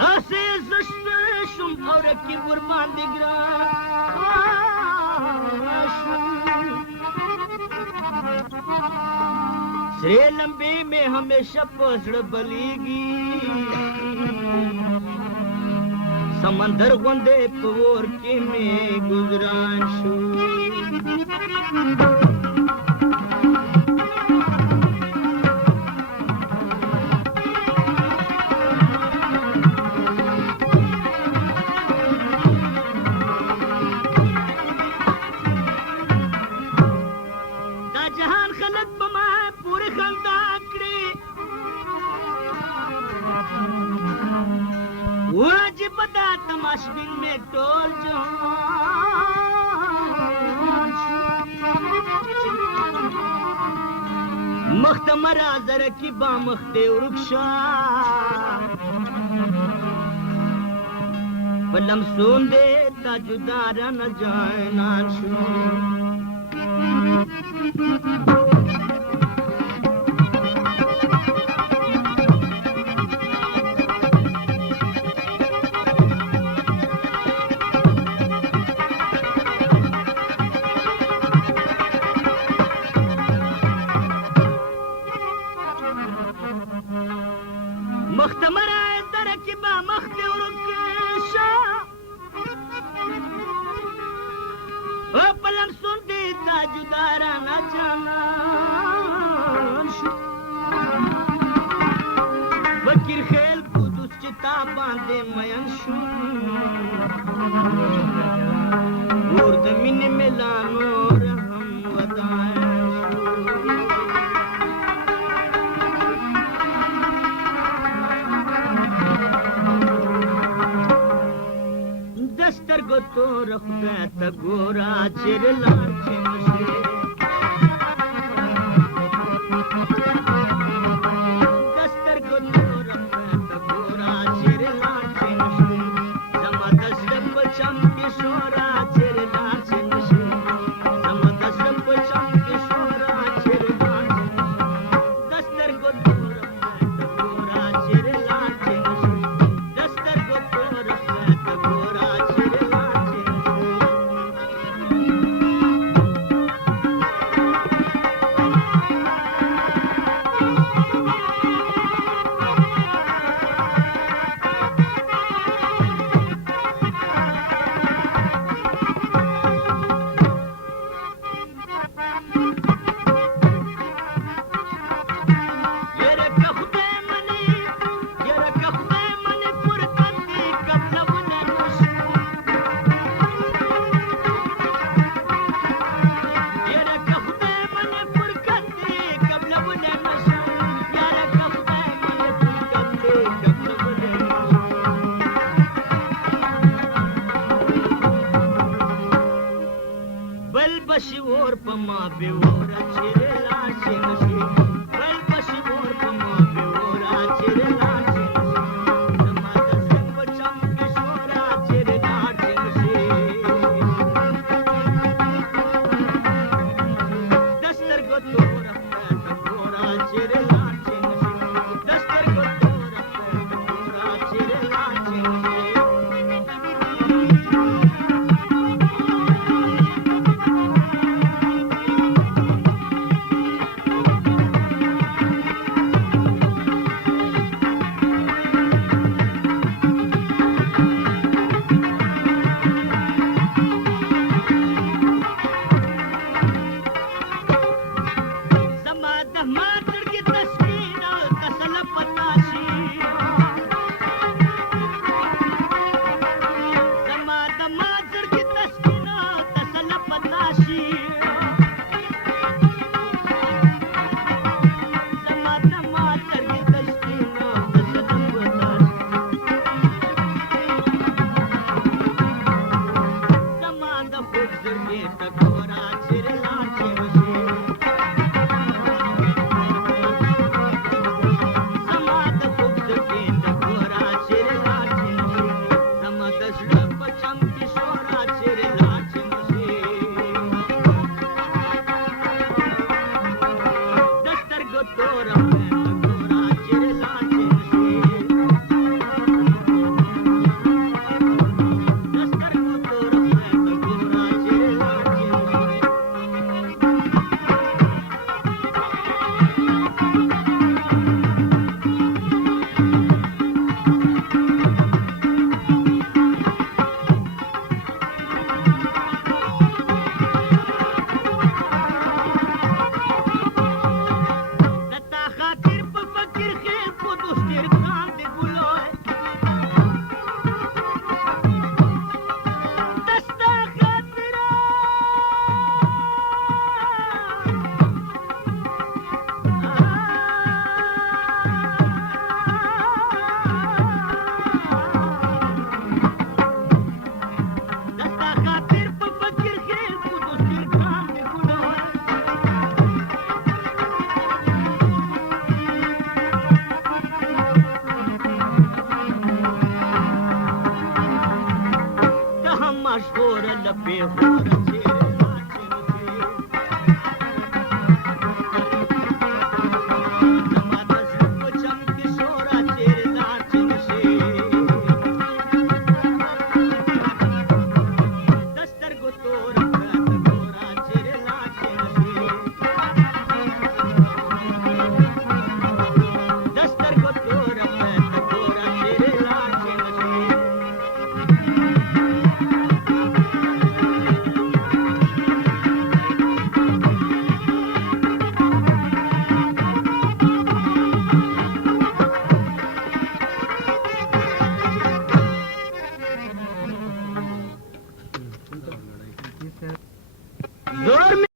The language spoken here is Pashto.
اسې زشته شم او رقیب ورباندې ګران شم سرې لمبې مې همیشه په زړه بلیږي سمندر غوندې په اور کې مې ګزران شو دا جهان خلک به ما پورې خندا کړي واجب دا تماشبین میں ٹول جان مختمر آزر کی با مختے ورکشا بلم سون دے تا جدارا نہ جائنان شو مختمر در کی با مخت ورکشا او پلم سن دی تا جدارا نہ جانا فکر خیل قدس چتا باندے مین شو ورد من ملانو رحم ودائے دستر گو تو رخ بیتا گورا چر لار چمشے دستر گو تو رخ بیتا گورا چر لار چمشے زما دستر پچم کی شورا چر لار چمشے زما دستر پچم کی شورا چر لار چمشے دستر گو تو رخ بیتا گورا چر لار چمشے دستر گو تو رخ بیتا گورا بشی اور پما بے ورا چیرے لاچے نشی بل بشی اور پما بے ورا چیرے لاچے نشی زما دستر پچم کی شورا چیرے لاچے نشی دستر کو تو رفتا گورا چیرے لاچے نشی دستر کو تو رفتا گورا چیرے لاچے نشی जोर में